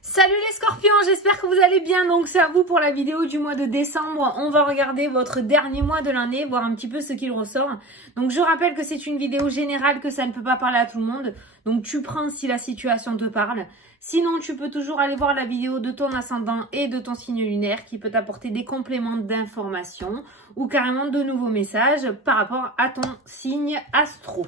Salut les scorpions, j'espère que vous allez bien. Donc c'est à vous pour la vidéo du mois de décembre. On va regarder votre dernier mois de l'année, voir un petit peu ce qu'il ressort. Donc je rappelle que c'est une vidéo générale, que ça ne peut pas parler à tout le monde. Donc tu prends si la situation te parle. Sinon tu peux toujours aller voir la vidéo de ton ascendant et de ton signe lunaire qui peut t'apporter des compléments d'informations ou carrément de nouveaux messages par rapport à ton signe astro.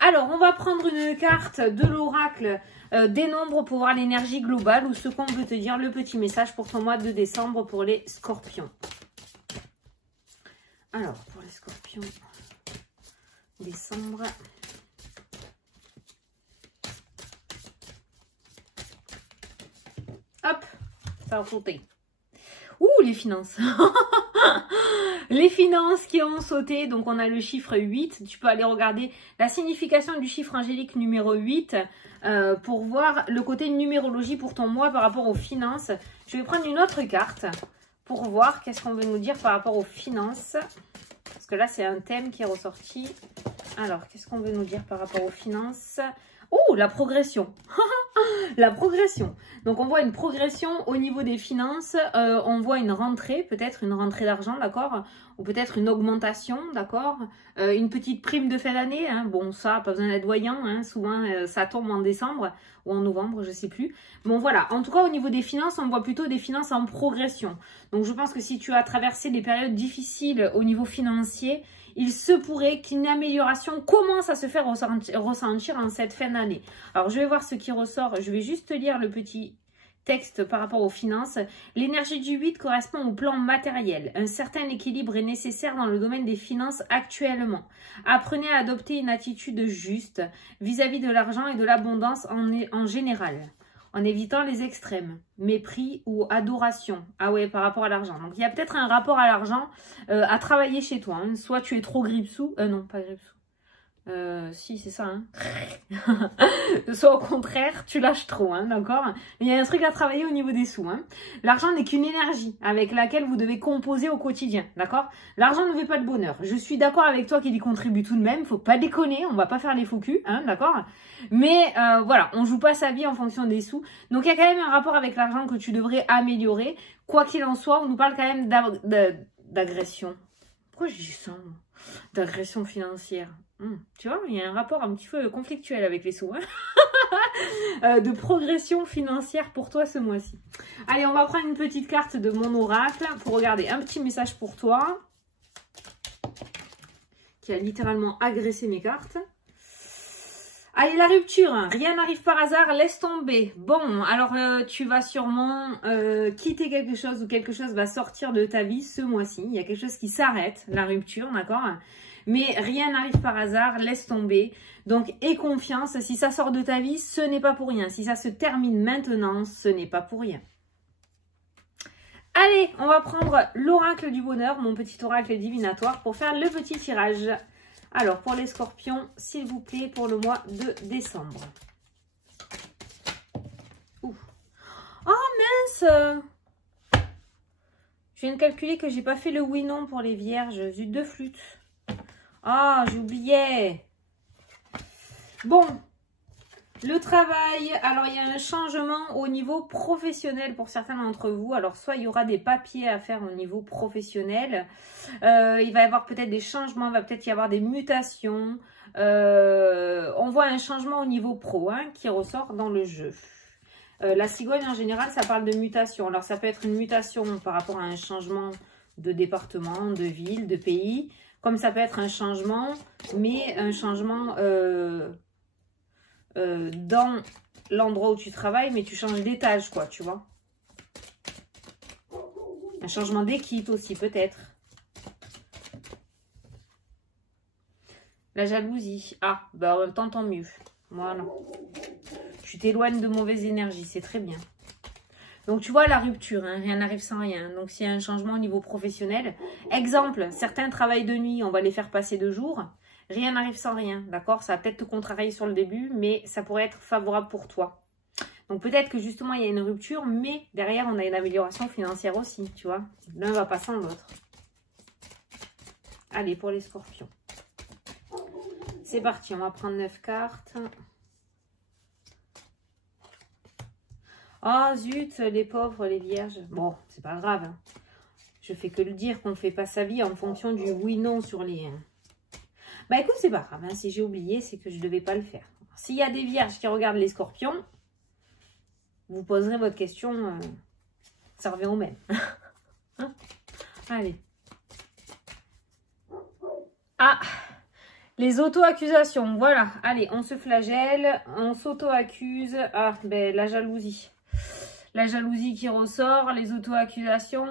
Alors on va prendre une carte de l'oracle des nombres pour voir l'énergie globale ou ce qu'on veut te dire, le petit message pour ton mois de décembre pour les scorpions. Alors, pour les scorpions, décembre. Hop, ça va sauter. Ouh, les finances. Les finances qui ont sauté, donc on a le chiffre 8. Tu peux aller regarder la signification du chiffre angélique numéro 8 pour voir le côté numérologie pour ton mois par rapport aux finances. Je vais prendre une autre carte pour voir qu'est-ce qu'on veut nous dire par rapport aux finances. Parce que là, c'est un thème qui est ressorti. Alors, qu'est-ce qu'on veut nous dire par rapport aux finances? Oh, la progression. La progression. Donc, on voit une progression au niveau des finances. On voit une rentrée, peut-être une rentrée d'argent, d'accord? Ou peut-être une augmentation, d'accord? Une petite prime de fin d'année. Hein. Bon, ça, pas besoin d'être voyant. Hein. Souvent, ça tombe en décembre ou en novembre, je sais plus. Bon, voilà. En tout cas, au niveau des finances, on voit plutôt des finances en progression. Donc, je pense que si tu as traversé des périodes difficiles au niveau financier, il se pourrait qu'une amélioration commence à se faire ressentir en cette fin d'année. Alors, je vais voir ce qui ressort. Je vais juste lire le petit texte par rapport aux finances. L'énergie du 8 correspond au plan matériel. Un certain équilibre est nécessaire dans le domaine des finances actuellement. Apprenez à adopter une attitude juste vis-à-vis de l'argent et de l'abondance en général, en évitant les extrêmes, mépris ou adoration. Ah ouais, par rapport à l'argent. Donc, il y a peut-être un rapport à l'argent à travailler chez toi. Hein. Soit tu es trop grippe-sous. Non, pas grippe-sous. Si, c'est ça. Hein. Soit au contraire, tu lâches trop. Hein, d'accord? Il y a un truc à travailler au niveau des sous. Hein. L'argent n'est qu'une énergie avec laquelle vous devez composer au quotidien. D'accord? L'argent ne fait pas le bonheur. Je suis d'accord avec toi qu'il y contribue tout de même. Faut pas déconner. On va pas faire les faux culs. Hein, d'accord? Mais voilà, on joue pas sa vie en fonction des sous. Donc, il y a quand même un rapport avec l'argent que tu devrais améliorer. Quoi qu'il en soit, on nous parle quand même d'agression. Pourquoi je dis ça? D'agression financière. Tu vois, il y a un rapport un petit peu conflictuel avec les sous. Hein. De progression financière pour toi ce mois-ci. Allez, on va prendre une petite carte de mon oracle pour regarder un petit message pour toi. Qui a littéralement agressé mes cartes. Allez, la rupture, rien n'arrive par hasard, laisse tomber. Bon, alors tu vas sûrement quitter quelque chose ou quelque chose va sortir de ta vie ce mois-ci. Il y a quelque chose qui s'arrête, la rupture, d'accord? Mais rien n'arrive par hasard, laisse tomber. Donc, aie confiance, si ça sort de ta vie, ce n'est pas pour rien. Si ça se termine maintenant, ce n'est pas pour rien. Allez, on va prendre l'oracle du bonheur, mon petit oracle divinatoire, pour faire le petit tirage. Alors, pour les scorpions, s'il vous plaît, pour le mois de décembre. Ouh. Oh mince! Je viens de calculer que j'ai pas fait le oui-non pour les vierges. Zut de flûte. Ah, j'oubliais. Bon, le travail. Alors, il y a un changement au niveau professionnel pour certains d'entre vous. Alors, soit il y aura des papiers à faire au niveau professionnel. Il va y avoir peut-être des changements. Il va peut-être y avoir des mutations. On voit un changement au niveau pro hein, qui ressort dans le jeu. La cigogne, en général, ça parle de mutation. Alors, ça peut être une mutation par rapport à un changement de département, de ville, de pays. Comme ça peut être un changement, mais un changement dans l'endroit où tu travailles, mais tu changes d'étage, quoi, tu vois. Un changement d'équipe aussi, peut-être. La jalousie. Ah, bah en même temps, tant mieux. Voilà. Tu t'éloignes de mauvaises énergies, c'est très bien. Donc, tu vois, la rupture, hein, rien n'arrive sans rien. Donc, s'il y a un changement au niveau professionnel, exemple, certains travaillent de nuit, on va les faire passer de jour. Rien n'arrive sans rien, d'accord? Ça va peut-être te contrarier sur le début, mais ça pourrait être favorable pour toi. Donc, peut-être que justement, il y a une rupture, mais derrière, on a une amélioration financière aussi, tu vois? L'un va pas sans l'autre. Allez, pour les scorpions. C'est parti, on va prendre 9 cartes. Ah zut, les pauvres, les vierges. Bon, c'est pas grave. Hein. Je fais que le dire qu'on ne fait pas sa vie en fonction du oui-non sur les... Bah écoute, c'est pas grave. Hein. Si j'ai oublié, c'est que je ne devais pas le faire. S'il y a des vierges qui regardent les scorpions, vous poserez votre question. Ça revient au même. Hein? Allez. Ah, les auto-accusations. Voilà. Allez, on se flagelle. On s'auto-accuse. Ah, ben la jalousie. La jalousie qui ressort. Les auto-accusations.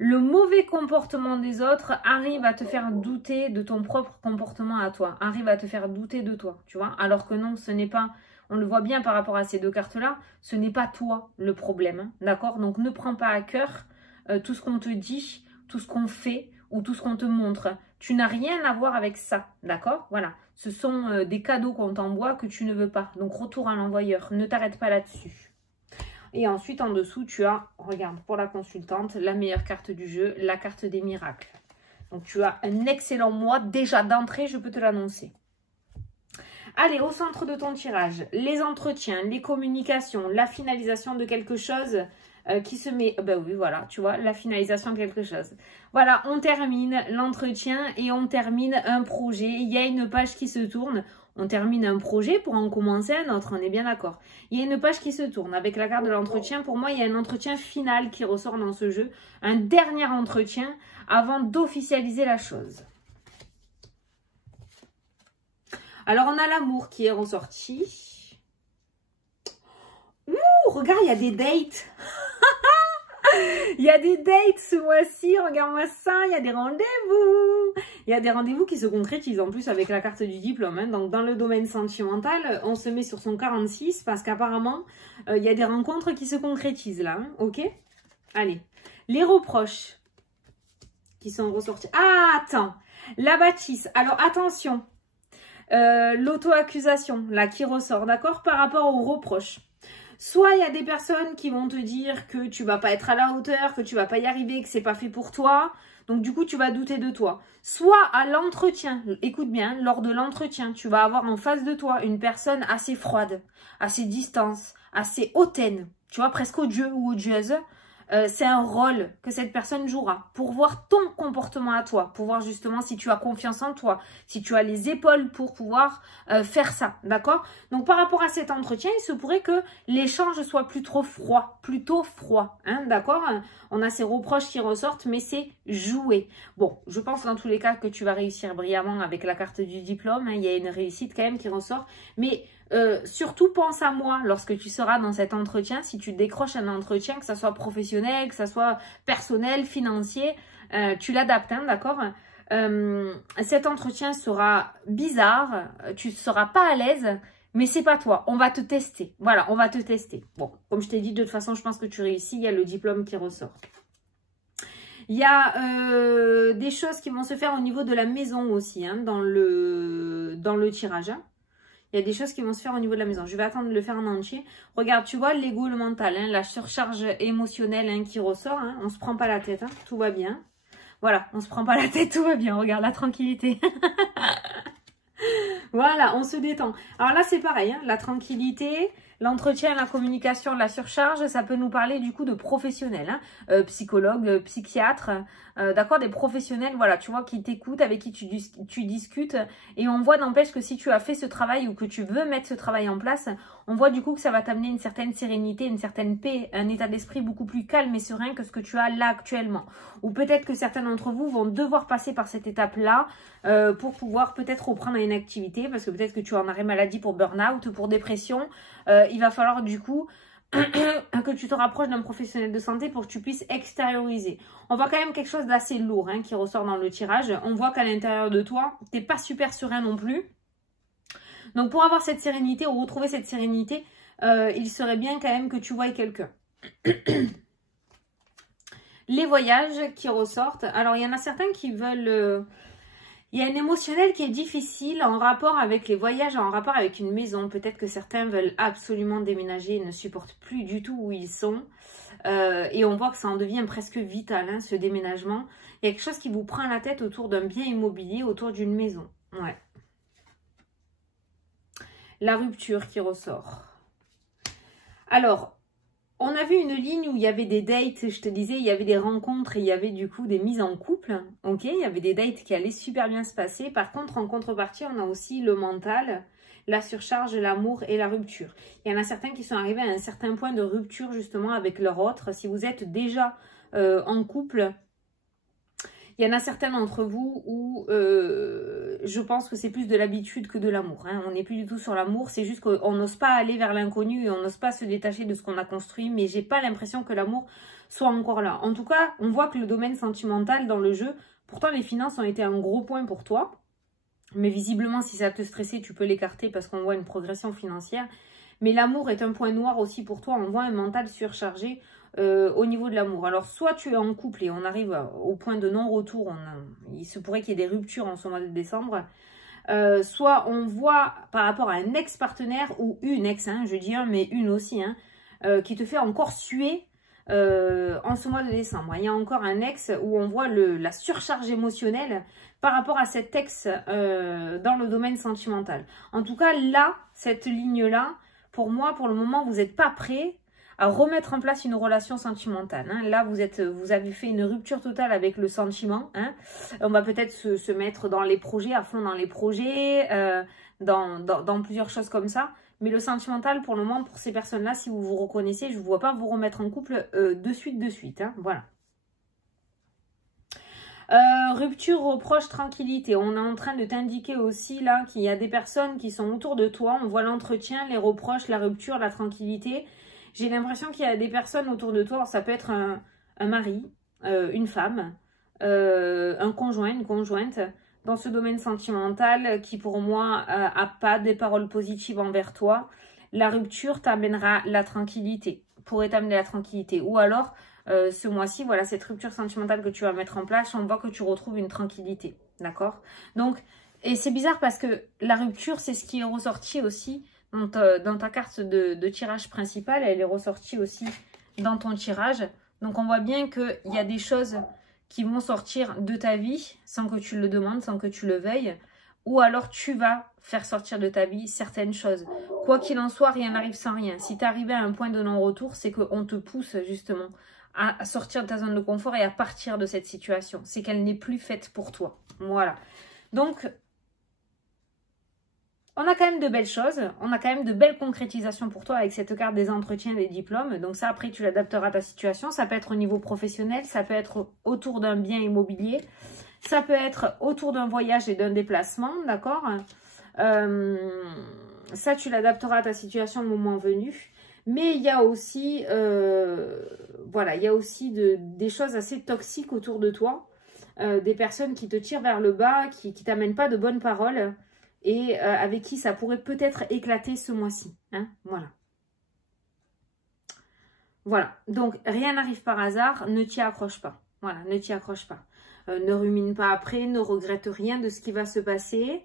Le mauvais comportement des autres arrive à te faire douter de ton propre comportement à toi. Arrive à te faire douter de toi, tu vois. Alors que non, ce n'est pas... On le voit bien par rapport à ces deux cartes-là. Ce n'est pas toi le problème, hein, d'accord? Donc, ne prends pas à cœur tout ce qu'on te dit, tout ce qu'on fait ou tout ce qu'on te montre. Tu n'as rien à voir avec ça, d'accord? Voilà. Ce sont des cadeaux qu'on t'envoie que tu ne veux pas. Donc, retour à l'envoyeur. Ne t'arrête pas là-dessus. Et ensuite, en dessous, tu as, regarde, pour la consultante, la meilleure carte du jeu, la carte des miracles. Donc, tu as un excellent mois. Déjà d'entrée, je peux te l'annoncer. Allez, au centre de ton tirage, les entretiens, les communications, la finalisation de quelque chose qui se met... Ben oui, voilà, tu vois, la finalisation de quelque chose. Voilà, on termine l'entretien et on termine un projet. Il y a une page qui se tourne. On termine un projet pour en commencer un autre, on est bien d'accord. Il y a une page qui se tourne avec la carte de l'entretien. Pour moi, il y a un entretien final qui ressort dans ce jeu. Un dernier entretien avant d'officialiser la chose. Alors, on a l'amour qui est ressorti. Ouh, regarde, il y a des dates. Il y a des dates ce mois-ci, regarde-moi ça, il y a des rendez-vous. Il y a des rendez-vous qui se concrétisent en plus avec la carte du diplôme. Hein. Donc dans le domaine sentimental, on se met sur son 46 parce qu'apparemment, il y a des rencontres qui se concrétisent là. Hein. Ok? Allez, les reproches qui sont ressortis. Ah, attends, la bâtisse. Alors attention, l'auto-accusation là qui ressort, d'accord? Par rapport aux reproches. Soit il y a des personnes qui vont te dire que tu vas pas être à la hauteur, que tu vas pas y arriver, que c'est pas fait pour toi. Donc du coup, tu vas douter de toi. Soit à l'entretien, écoute bien, lors de l'entretien, tu vas avoir en face de toi une personne assez froide, assez distante, assez hautaine, tu vois, presque odieux ou odieuse. C'est un rôle que cette personne jouera pour voir ton comportement à toi, pour voir justement si tu as confiance en toi, si tu as les épaules pour pouvoir faire ça, d'accord? Donc par rapport à cet entretien, il se pourrait que l'échange soit plutôt froid, hein, d'accord? On a ces reproches qui ressortent, mais c'est joué. Bon, je pense dans tous les cas que tu vas réussir brillamment avec la carte du diplôme, hein, il y a une réussite quand même qui ressort, mais... surtout pense à moi lorsque tu seras dans cet entretien, si tu décroches un entretien, que ça soit professionnel, que ça soit personnel, financier, tu l'adaptes, hein, d'accord? Cet entretien sera bizarre, tu ne seras pas à l'aise, mais c'est pas toi, on va te tester, voilà, on va te tester. Bon, comme je t'ai dit, de toute façon, je pense que tu réussis, il y a le diplôme qui ressort. Il y a des choses qui vont se faire au niveau de la maison aussi, hein, dans le tirage, hein. Il y a des choses qui vont se faire au niveau de la maison. Je vais attendre de le faire en entier. Regarde, tu vois, l'ego, le mental, hein, la surcharge émotionnelle hein, qui ressort. Hein, on se prend pas la tête, hein, tout va bien. Voilà, on se prend pas la tête, tout va bien. Regarde, la tranquillité. Voilà, on se détend. Alors là, c'est pareil, hein, la tranquillité, l'entretien, la communication, la surcharge, ça peut nous parler du coup de professionnels, hein, psychologues, psychiatres, d'accord, des professionnels, voilà, tu vois, qui t'écoutent, avec qui tu discutes, et on voit n'empêche que si tu as fait ce travail ou que tu veux mettre ce travail en place, on voit du coup que ça va t'amener une certaine sérénité, une certaine paix, un état d'esprit beaucoup plus calme et serein que ce que tu as là actuellement. Ou peut-être que certains d'entre vous vont devoir passer par cette étape-là pour pouvoir peut-être reprendre une activité, parce que peut-être que tu es en arrêt maladie pour burn-out, pour dépression. Il va falloir du coup que tu te rapproches d'un professionnel de santé pour que tu puisses extérioriser. On voit quand même quelque chose d'assez lourd hein, qui ressort dans le tirage. On voit qu'à l'intérieur de toi, tu n'es pas super serein non plus. Donc pour avoir cette sérénité ou retrouver cette sérénité, il serait bien quand même que tu voies quelqu'un. Les voyages qui ressortent. Alors il y en a certains qui veulent... il y a un émotionnel qui est difficile en rapport avec les voyages, en rapport avec une maison. Peut-être que certains veulent absolument déménager et ne supportent plus du tout où ils sont. Et on voit que ça en devient presque vital, hein, ce déménagement. Il y a quelque chose qui vous prend la tête autour d'un bien immobilier, autour d'une maison. Ouais. La rupture qui ressort. Alors, on a vu une ligne où il y avait des dates, je te disais, il y avait des rencontres et il y avait du coup des mises en couple. Ok, il y avait des dates qui allaient super bien se passer. Par contre, en contrepartie, on a aussi le mental, la surcharge, l'amour et la rupture. Il y en a certains qui sont arrivés à un certain point de rupture justement avec leur autre. Si vous êtes déjà en couple, il y en a certains d'entre vous où je pense que c'est plus de l'habitude que de l'amour. Hein. On n'est plus du tout sur l'amour, c'est juste qu'on n'ose pas aller vers l'inconnu et on n'ose pas se détacher de ce qu'on a construit. Mais j'ai pas l'impression que l'amour soit encore là. En tout cas, on voit que le domaine sentimental dans le jeu, pourtant les finances ont été un gros point pour toi. Mais visiblement, si ça te stressait, tu peux l'écarter parce qu'on voit une progression financière. Mais l'amour est un point noir aussi pour toi. On voit un mental surchargé au niveau de l'amour. Alors, soit tu es en couple et on arrive au point de non-retour. Il se pourrait qu'il y ait des ruptures en ce mois de décembre. Soit on voit par rapport à un ex-partenaire ou une ex, hein, je dis un, mais une aussi, hein, qui te fait encore suer en ce mois de décembre. Il y a encore un ex où on voit la surcharge émotionnelle par rapport à cet ex dans le domaine sentimental. En tout cas, là, cette ligne-là, pour moi, pour le moment, vous n'êtes pas prêt à remettre en place une relation sentimentale. Hein. Là, vous avez fait une rupture totale avec le sentiment. Hein. On va peut-être se mettre dans les projets, à fond dans les projets, dans plusieurs choses comme ça. Mais le sentimental, pour le moment, pour ces personnes-là, si vous vous reconnaissez, je ne vous vois pas vous remettre en couple de suite. Hein. Voilà. Rupture, reproche, tranquillité. On est en train de t'indiquer aussi là qu'il y a des personnes qui sont autour de toi. On voit l'entretien, les reproches, la rupture, la tranquillité. J'ai l'impression qu'il y a des personnes autour de toi. Alors, ça peut être un mari, une femme, un conjoint, une conjointe dans ce domaine sentimental qui pour moi a pas des paroles positives envers toi. La rupture t'amènera la tranquillité, pourrait t'amener la tranquillité. Ou alors, ce mois-ci, voilà, cette rupture sentimentale que tu vas mettre en place, on voit que tu retrouves une tranquillité, d'accord? Donc, et c'est bizarre parce que la rupture, c'est ce qui est ressorti aussi dans ta carte de tirage principal, elle est ressortie aussi dans ton tirage. Donc, on voit bien qu'il y a des choses qui vont sortir de ta vie sans que tu le demandes, sans que tu le veuilles. Ou alors, tu vas faire sortir de ta vie certaines choses. Quoi qu'il en soit, rien n'arrive sans rien. Si tu es arrivé à un point de non-retour, c'est qu'on te pousse justement à sortir de ta zone de confort et à partir de cette situation. C'est qu'elle n'est plus faite pour toi. Voilà. Donc, on a quand même de belles choses. On a quand même de belles concrétisations pour toi avec cette carte des entretiens, des diplômes. Donc ça, après, tu l'adapteras à ta situation. Ça peut être au niveau professionnel. Ça peut être autour d'un bien immobilier. Ça peut être autour d'un voyage et d'un déplacement. D'accord ? Ça, tu l'adapteras à ta situation le moment venu. Mais il y a aussi, voilà, il y a aussi des choses assez toxiques autour de toi. Des personnes qui te tirent vers le bas, qui t'amènent pas de bonnes paroles et avec qui ça pourrait peut-être éclater ce mois-ci. Hein, voilà. Voilà. Donc, rien n'arrive par hasard. Ne t'y accroche pas. Voilà, ne t'y accroche pas. Ne rumine pas après. Ne regrette rien de ce qui va se passer.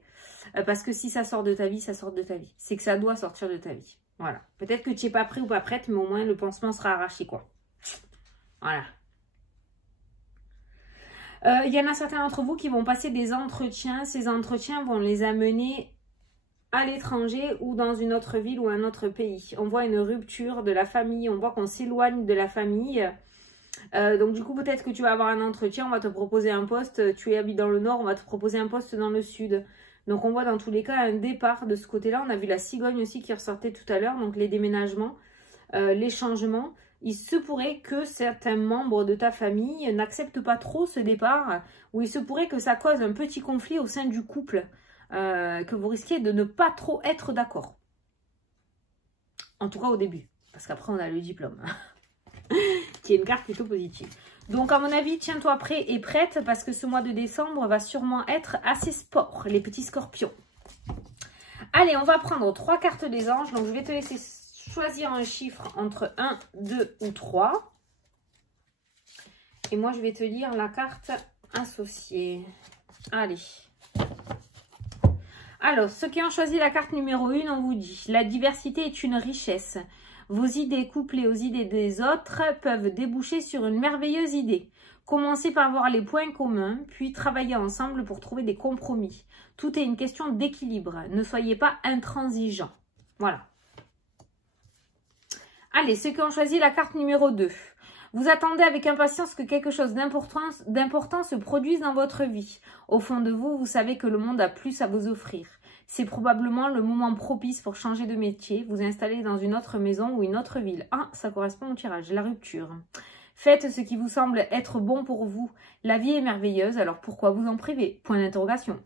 Parce que si ça sort de ta vie, ça sort de ta vie. C'est que ça doit sortir de ta vie. Voilà. Peut-être que tu n'es pas prêt ou pas prête, mais au moins le pansement sera arraché, quoi. Voilà. Il y en a certains d'entre vous qui vont passer des entretiens. Ces entretiens vont les amener à l'étranger ou dans une autre ville ou un autre pays. On voit une rupture de la famille. On voit qu'on s'éloigne de la famille. Donc du coup, peut-être que tu vas avoir un entretien. On va te proposer un poste. Tu habites dans le nord, on va te proposer un poste dans le sud. Donc on voit dans tous les cas un départ de ce côté-là. On a vu la cigogne aussi qui ressortait tout à l'heure. Donc les déménagements, les changements. Il se pourrait que certains membres de ta famille n'acceptent pas trop ce départ, ou il se pourrait que ça cause un petit conflit au sein du couple, que vous risquez de ne pas trop être d'accord. En tout cas au début, parce qu'après on a le diplôme, qui est une carte plutôt positive. Donc à mon avis, tiens-toi prêt et prête, parce que ce mois de décembre va sûrement être assez sport, les petits scorpions. Allez, on va prendre 3 cartes des anges, donc je vais te laisser choisir un chiffre entre 1, 2 ou 3. Et moi, je vais te lire la carte associée. Allez. Alors, ceux qui ont choisi la carte numéro 1, on vous dit: la diversité est une richesse. Vos idées couplées aux idées des autres peuvent déboucher sur une merveilleuse idée. Commencez par voir les points communs, puis travaillez ensemble pour trouver des compromis. Tout est une question d'équilibre. Ne soyez pas intransigeants. Voilà. Allez, ceux qui ont choisi la carte numéro 2. Vous attendez avec impatience que quelque chose d'important se produise dans votre vie. Au fond de vous, vous savez que le monde a plus à vous offrir. C'est probablement le moment propice pour changer de métier, vous installer dans une autre maison ou une autre ville. Ah, ça correspond au tirage, la rupture. Faites ce qui vous semble être bon pour vous. La vie est merveilleuse, alors pourquoi vous en priver? Point d'interrogation.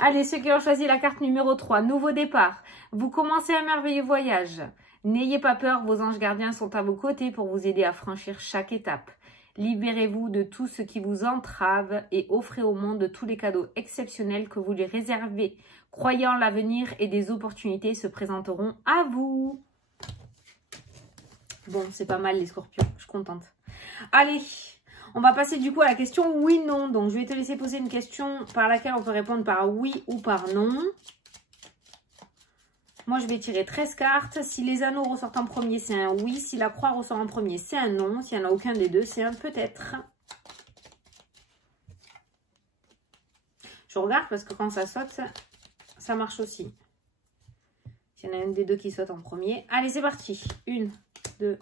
Allez, ceux qui ont choisi la carte numéro 3, nouveau départ. Vous commencez un merveilleux voyage. N'ayez pas peur, vos anges gardiens sont à vos côtés pour vous aider à franchir chaque étape. Libérez-vous de tout ce qui vous entrave et offrez au monde tous les cadeaux exceptionnels que vous lui réservez. Croyez en l'avenir et des opportunités se présenteront à vous. Bon, c'est pas mal les scorpions, je suis contente. Allez, on va passer du coup à la question oui-non. Donc, je vais te laisser poser une question par laquelle on peut répondre par oui ou par non. Moi, je vais tirer 13 cartes. Si les anneaux ressortent en premier, c'est un oui. Si la croix ressort en premier, c'est un non. S'il n'y en a aucun des deux, c'est un peut-être. Je regarde parce que quand ça saute, ça marche aussi. S'il y en a un des deux qui saute en premier. Allez, c'est parti. 1, 2,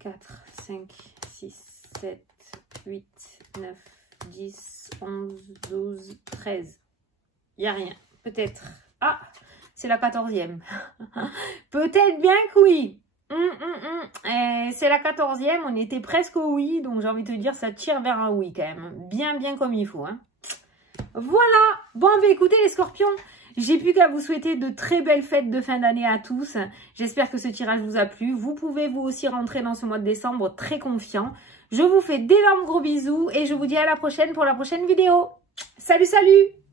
4, 5, 6, 7, 8, 9, 10, 11, 12, 13. Il n'y a rien. Peut-être. Ah, c'est la 14e. Peut-être bien que oui. C'est la 14e. On était presque au oui. Donc, j'ai envie de te dire, ça tire vers un oui quand même. Bien, bien comme il faut. Hein. Voilà. Bon, bah, écoutez les scorpions. J'ai plus qu'à vous souhaiter de très belles fêtes de fin d'année à tous. J'espère que ce tirage vous a plu. Vous pouvez vous aussi rentrer dans ce mois de décembre très confiant. Je vous fais d'énormes gros bisous et je vous dis à la prochaine pour la prochaine vidéo. Salut, salut!